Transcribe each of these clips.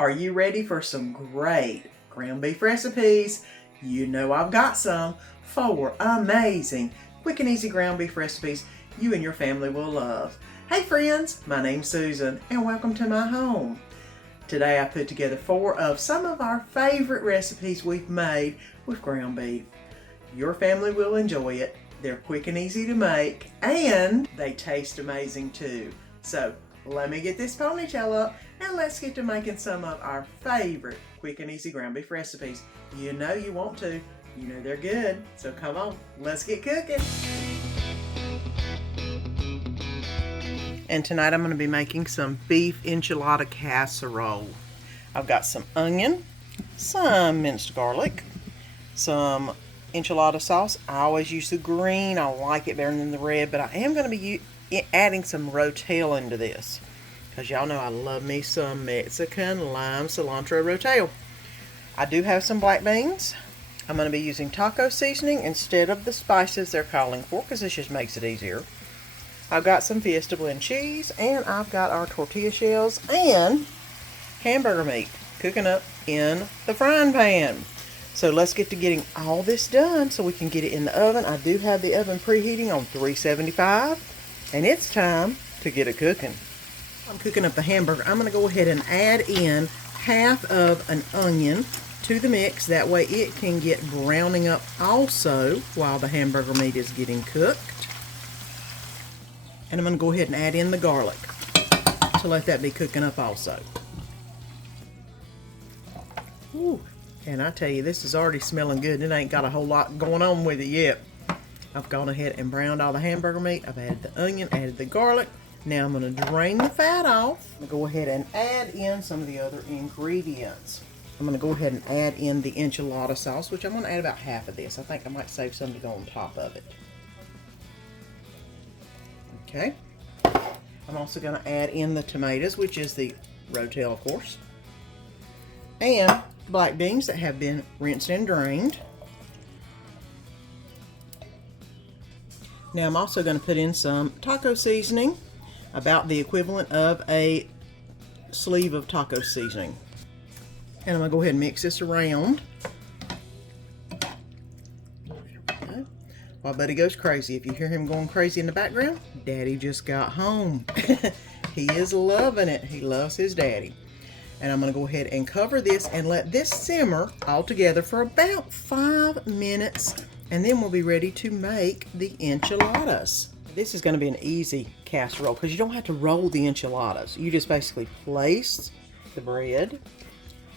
Are you ready for some great ground beef recipes? You know I've got some. 4 amazing, quick and easy ground beef recipes you and your family will love. Hey friends, my name's Susan and welcome to my home. Today I put together 4 of some of our favorite recipes we've made with ground beef. Your family will enjoy it. They're quick and easy to make and they taste amazing too. So let me get this ponytail up and let's get to making some of our favorite quick and easy ground beef recipes. You know you want to. You know they're good. So come on, let's get cooking. And tonight I'm going to be making some beef enchilada casserole. I've got some onion, some minced garlic, some enchilada sauce. I always use the green. I like it better than the red, but I am going to be adding some rotel into this because y'all know I love me some Mexican lime cilantro rotel. I do have some black beans. I'm going to be using taco seasoning instead of the spices they're calling for because this just makes it easier. I've got some Fiesta blend cheese, and I've got our tortilla shells and hamburger meat cooking up in the frying pan. So let's get to getting all this done so we can get it in the oven. I do have the oven preheating on 375, and it's time to get it cooking. I'm cooking up the hamburger. I'm going to go ahead and add in half of an onion to the mix. That way it can get browning up also while the hamburger meat is getting cooked. And I'm going to go ahead and add in the garlic to let that be cooking up also. Ooh, and I tell you, this is already smelling good. It ain't got a whole lot going on with it yet. I've gone ahead and browned all the hamburger meat. I've added the onion, added the garlic. Now I'm going to drain the fat off. I'm going to go ahead and add in some of the other ingredients. I'm going to go ahead and add in the enchilada sauce, which I'm going to add about half of this. I think I might save some to go on top of it. Okay. I'm also going to add in the tomatoes, which is the rotel, of course, and black beans that have been rinsed and drained. Now I'm also going to put in some taco seasoning, about the equivalent of a sleeve of taco seasoning. And I'm going to go ahead and mix this around. Okay. While Buddy goes crazy. If you hear him going crazy in the background, Daddy just got home. He is loving it. He loves his daddy. And I'm going to go ahead and cover this and let this simmer all together for about 5 minutes. And then we'll be ready to make the enchiladas. This is going to be an easy casserole because you don't have to roll the enchiladas. You just basically place the bread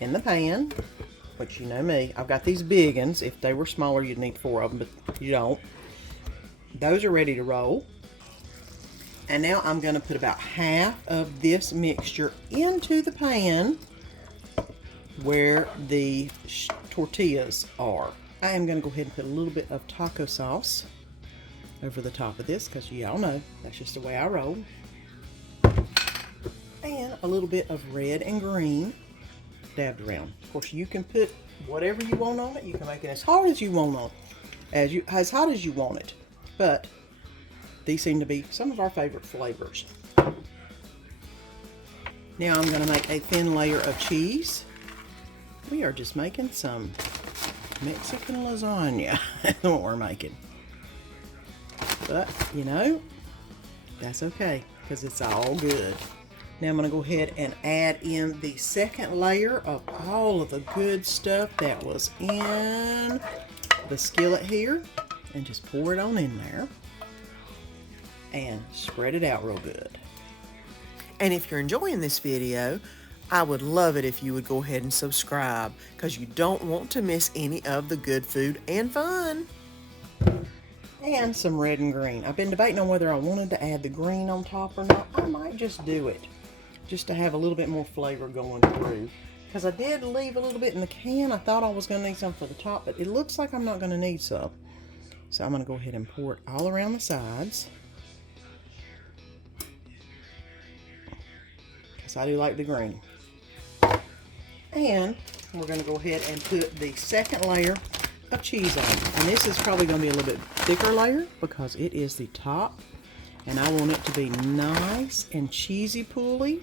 in the pan, which you know me. I've got these big ones. If they were smaller, you'd need 4 of them, but you don't. Those are ready to roll. And now I'm going to put about half of this mixture into the pan where the tortillas are. I am going to go ahead and put a little bit of taco sauce over the top of this because y'all know that's just the way I roll. And a little bit of red and green dabbed around. Of course, you can put whatever you want on it. You can make it as hard as you want on it, as hot as you want it. But these seem to be some of our favorite flavors. Now I'm going to make a thin layer of cheese. We are just making some Mexican lasagna. That's what we're making. But, you know, that's okay because it's all good. Now I'm going to go ahead and add in the second layer of all of the good stuff that was in the skillet here. And just pour it on in there. And spread it out real good. And if you're enjoying this video, I would love it if you would go ahead and subscribe because you don't want to miss any of the good food and fun. And some red and green. I've been debating on whether I wanted to add the green on top or not. I might just do it just to have a little bit more flavor going through. Because I did leave a little bit in the can. I thought I was going to need some for the top, but it looks like I'm not going to need some. So I'm going to go ahead and pour it all around the sides. Because I do like the green. And we're going to go ahead and put the second layer of cheese on. And this is probably going to be a little bit thicker layer because it is the top. And I want it to be nice and cheesy pooly,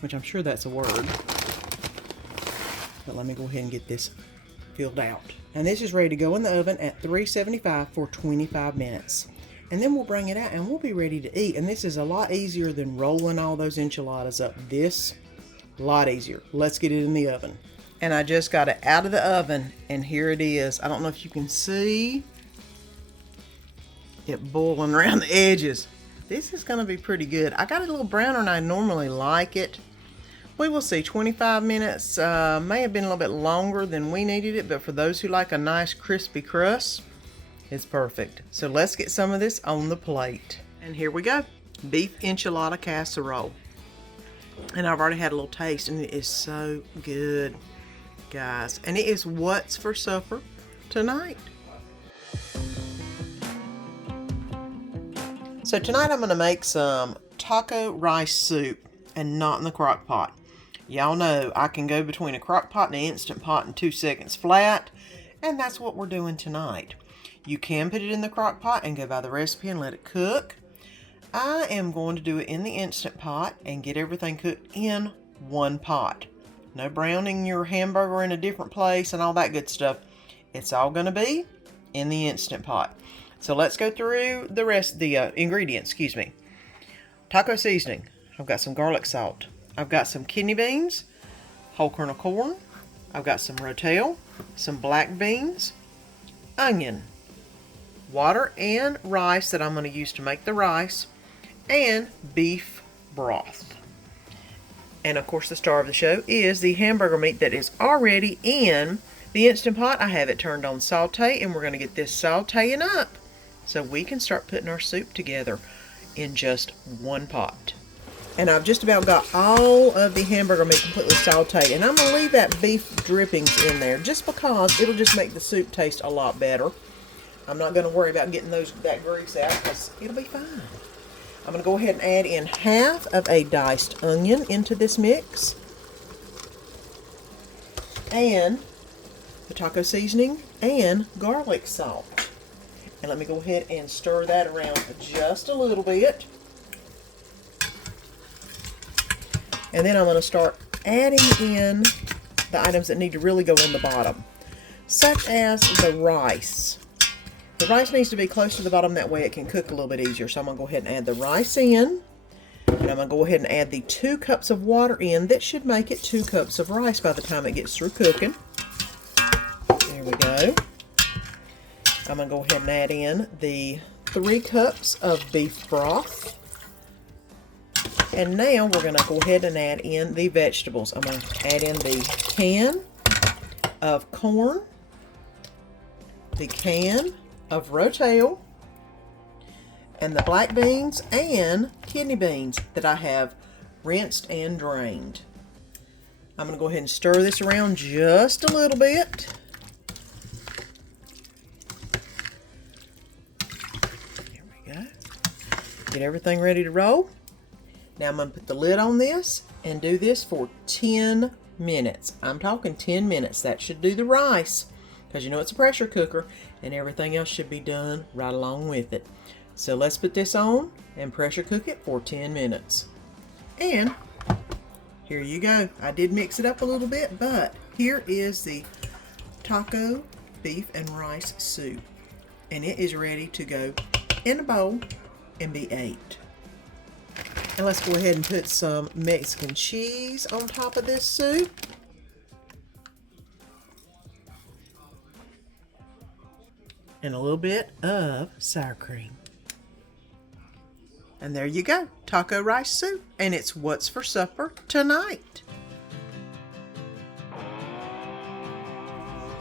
which I'm sure that's a word. But let me go ahead and get this filled out. And this is ready to go in the oven at 375 for 25 minutes. And then we'll bring it out and we'll be ready to eat. And this is a lot easier than rolling all those enchiladas up. This, a lot easier. Let's get it in the oven. And I just got it out of the oven, and here it is. I don't know if you can see it boiling around the edges. This is gonna be pretty good. I got it a little browner than I normally like it. We will see. 25 minutes may have been a little bit longer than we needed it, but for those who like a nice crispy crust, it's perfect. So let's get some of this on the plate. And here we go. Beef enchilada casserole. And I've already had a little taste, and it is so good, guys. And it is what's for supper tonight. So tonight I'm going to make some taco rice soup, and not in the crock pot. Y'all know I can go between a crock pot and an Instant Pot in 2 seconds flat, and that's what we're doing tonight. You can put it in the crock pot and go by the recipe and let it cook. I am going to do it in the Instant Pot and get everything cooked in one pot. No browning your hamburger in a different place and all that good stuff. It's all going to be in the Instant Pot. So let's go through the rest of the ingredients. Taco seasoning. I've got some garlic salt. I've got some kidney beans, whole kernel corn. I've got some rotel, some black beans, onion, water and rice that I'm going to use to make the rice, and beef broth. And of course the star of the show is the hamburger meat that is already in the Instant Pot. I have it turned on saute, and we're going to get this sauteing up so we can start putting our soup together in just one pot. And I've just about got all of the hamburger meat completely sauteed, and I'm going to leave that beef drippings in there just because it'll just make the soup taste a lot better. I'm not going to worry about getting that grease out because it'll be fine. I'm going to go ahead and add in half of a diced onion into this mix, and the taco seasoning and garlic salt. And let me go ahead and stir that around just a little bit. And then I'm going to start adding in the items that need to really go in the bottom, such as the rice. The rice needs to be close to the bottom, that way it can cook a little bit easier. So I'm going to go ahead and add the rice in. And I'm going to go ahead and add the 2 cups of water in. That should make it 2 cups of rice by the time it gets through cooking. There we go. I'm going to go ahead and add in the 3 cups of beef broth. And now we're going to go ahead and add in the vegetables. I'm going to add in the can of corn, the can of rotel, and the black beans and kidney beans that I have rinsed and drained. I'm going to go ahead and stir this around just a little bit. There we go. Get everything ready to roll. Now I'm going to put the lid on this and do this for 10 minutes. I'm talking 10 minutes. That should do the rice, because you know it's a pressure cooker, and everything else should be done right along with it. So let's put this on and pressure cook it for 10 minutes. And here you go. I did mix it up a little bit, but here is the taco beef and rice soup. And it is ready to go in a bowl and be ate. And let's go ahead and put some Mexican cheese on top of this soup. And a little bit of sour cream. And there you go, taco rice soup. And it's what's for supper tonight.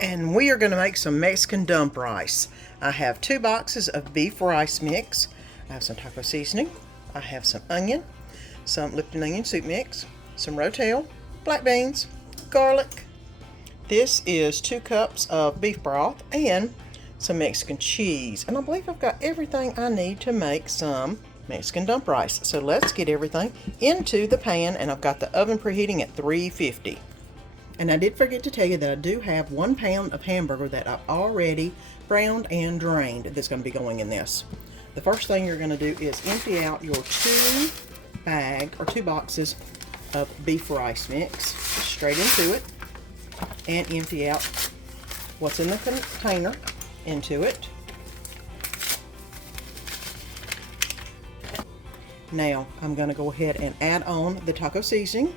And we are going to make some Mexican dump rice. I have 2 boxes of beef rice mix. I have some taco seasoning. I have some onion, some Lipton onion soup mix, some rotel, black beans, garlic. This is 2 cups of beef broth and some Mexican cheese. And I believe I've got everything I need to make some Mexican dump rice. So let's get everything into the pan, and I've got the oven preheating at 350. And I did forget to tell you that I do have 1 pound of hamburger that I've already browned and drained that's going to be going in this. The first thing you're going to do is empty out your 2 boxes of beef rice mix straight into it. and empty out what's in the container into it. Now I'm going to go ahead and add on the taco seasoning.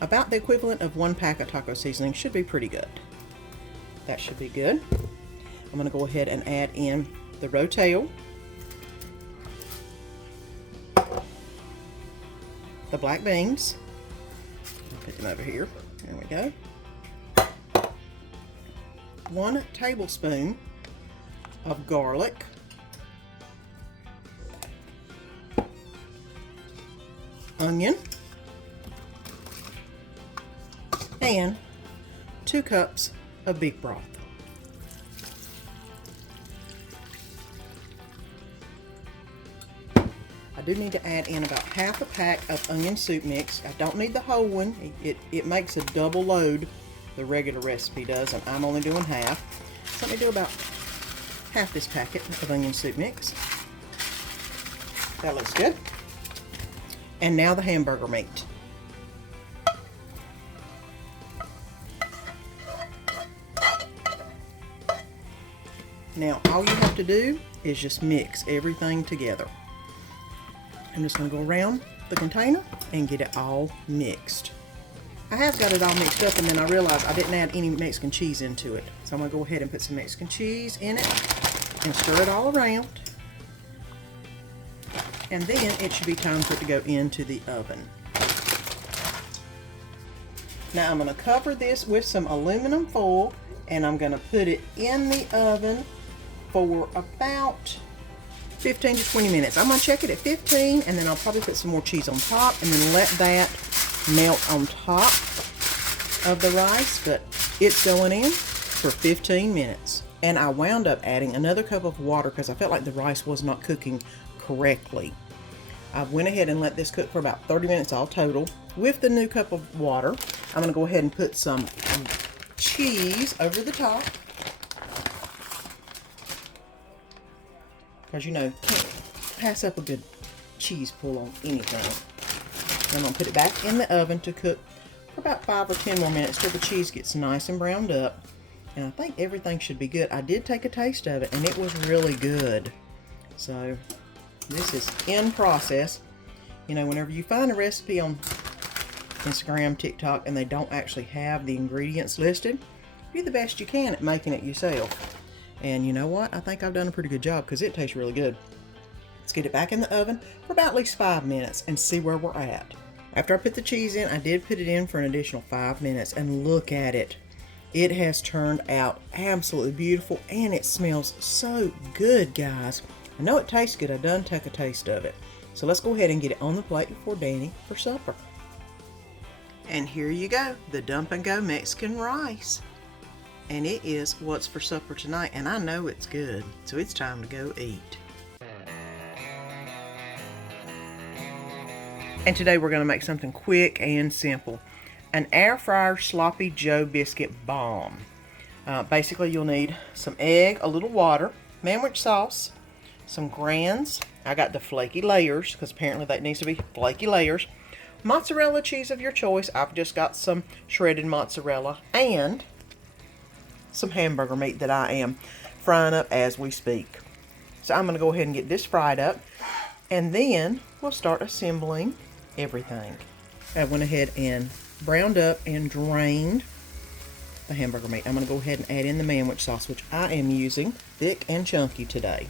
About the equivalent of 1 pack of taco seasoning. Should be pretty good. That should be good. I'm going to go ahead and add in the rotel, the black beans. I'll put them over here. There we go. 1 tablespoon of garlic. Onion. And 2 cups of beef broth. I do need to add in about half a pack of onion soup mix. I don't need the whole one. It makes a double load, the regular recipe does, and I'm only doing half. So let me do about half this packet of onion soup mix. That looks good. And now the hamburger meat. Now all you have to do is just mix everything together. I'm just going to go around the container and get it all mixed. I have got it all mixed up, and then I realized I didn't add any Mexican cheese into it. So I'm going to go ahead and put some Mexican cheese in it and stir it all around. And then it should be time for it to go into the oven. Now I'm going to cover this with some aluminum foil, and I'm going to put it in the oven for about 15 to 20 minutes. I'm going to check it at 15, and then I'll probably put some more cheese on top and then let that melt on top of the rice, but it's going in for 15 minutes. And I wound up adding another cup of water because I felt like the rice was not cooking correctly. I went ahead and let this cook for about 30 minutes all total. With the new cup of water, I'm going to go ahead and put some cheese over the top. Because you know, can't pass up a good cheese pull on anything. I'm going to put it back in the oven to cook for about 5 or 10 more minutes till the cheese gets nice and browned up. And I think everything should be good. I did take a taste of it, and it was really good. So this is in process. You know, whenever you find a recipe on Instagram, TikTok, and they don't actually have the ingredients listed, do the best you can at making it yourself. And you know what? I think I've done a pretty good job because it tastes really good. Let's get it back in the oven for about at least 5 minutes and see where we're at. After I put the cheese in, I did put it in for an additional 5 minutes, and look at it. It has turned out absolutely beautiful, and it smells so good, guys. I know it tastes good. I done took a taste of it. So let's go ahead and get it on the plate for Danny for supper. And here you go, the Dump and Go Mexican rice. And it is what's for supper tonight, and I know it's good, so it's time to go eat. And today we're going to make something quick and simple. An air fryer sloppy Joe biscuit bomb. Basically you'll need some egg, a little water, sandwich sauce, some grands. I got the flaky layers because apparently that needs to be flaky layers. Mozzarella cheese of your choice. I've just got some shredded mozzarella and some hamburger meat that I am frying up as we speak. So I'm going to go ahead and get this fried up, and then we'll start assembling everything. I went ahead and browned up and drained the hamburger meat. I'm going to go ahead and add in the sandwich sauce, which I am using thick and chunky today.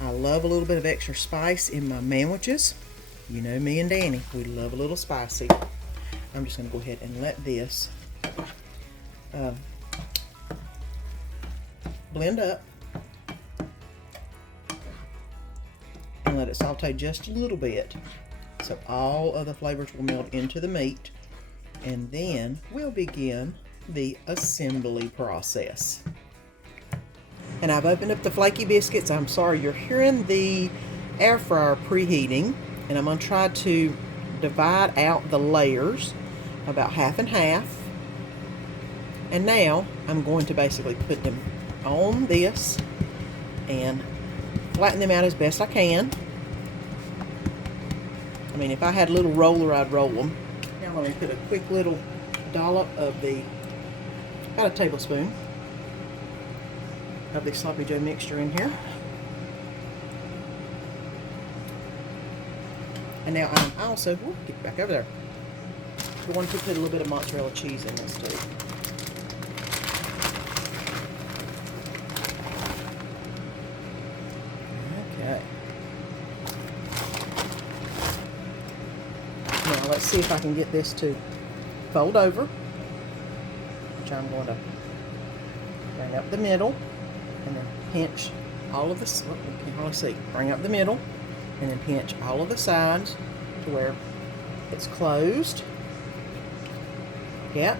I love a little bit of extra spice in my sandwiches. You know me and Danny, we love a little spicy. I'm just going to go ahead and let this blend up and let it saute just a little bit so all of the flavors will meld into the meat, and then we'll begin the assembly process. And I've opened up the flaky biscuits. I'm sorry, you're hearing the air fryer preheating, and I'm going to try to divide out the layers about half and half. And now I'm going to basically put them on this and flatten them out as best I can. I mean, if I had a little roller, I'd roll them. Now let me put a quick little dollop of the about a tablespoon of the sloppy Joe mixture in here. And now I'm also, get back over there, going to put a little bit of mozzarella cheese in this too. Okay. Now let's see if I can get this to fold over, which I'm going to bring up the middle and then pinch all of this. Oh, you can hardly see. Bring up the middle and then pinch all of the sides to where it's closed. Yep.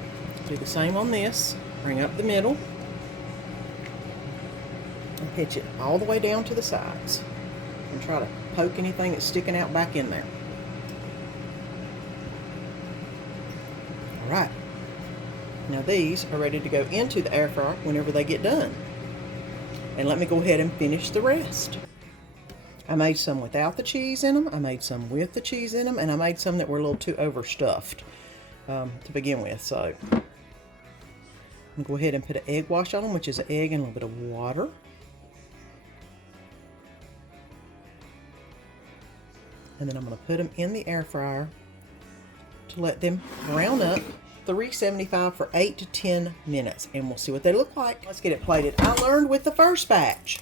Do the same on this. Bring up the middle and pinch it all the way down to the sides. And try to poke anything that's sticking out back in there. Alright. Now these are ready to go into the air fryer whenever they get done. And let me go ahead and finish the rest. I made some without the cheese in them, I made some with the cheese in them, and I made some that were a little too overstuffed to begin with. So I'm going to go ahead and put an egg wash on them, which is an egg and a little bit of water. And then I'm going to put them in the air fryer to let them brown up, 375 for 8 to 10 minutes, and we'll see what they look like. Let's get it plated. I learned with the first batch,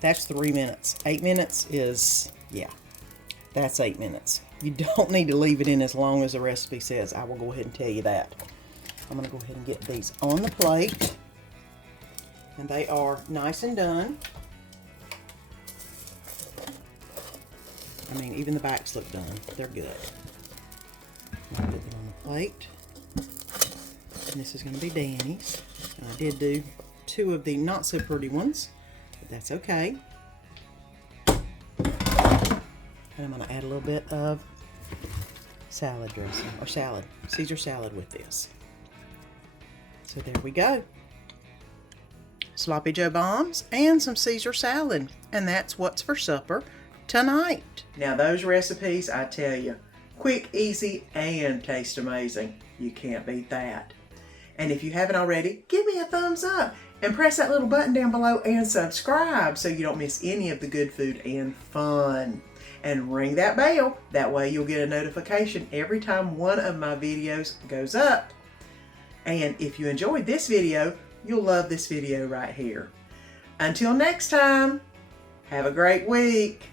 that's 3 minutes. 8 minutes is, yeah, that's 8 minutes. You don't need to leave it in as long as the recipe says. I will go ahead and tell you that. I'm going to go ahead and get these on the plate, and they are nice and done. I mean, even the backs look done. They're good. I'll put them on the plate. And this is going to be Danny's. And I did do 2 of the not so pretty ones, but that's okay. And I'm going to add a little bit of salad dressing, or salad, Caesar salad with this. So there we go. Sloppy Joe bombs and some Caesar salad. And that's what's for supper tonight. Now those recipes, I tell you, quick, easy, and taste amazing. You can't beat that. And if you haven't already, give me a thumbs up and press that little button down below and subscribe so you don't miss any of the good food and fun. And ring that bell, that way you'll get a notification every time one of my videos goes up. And if you enjoyed this video, you'll love this video right here. Until next time, have a great week.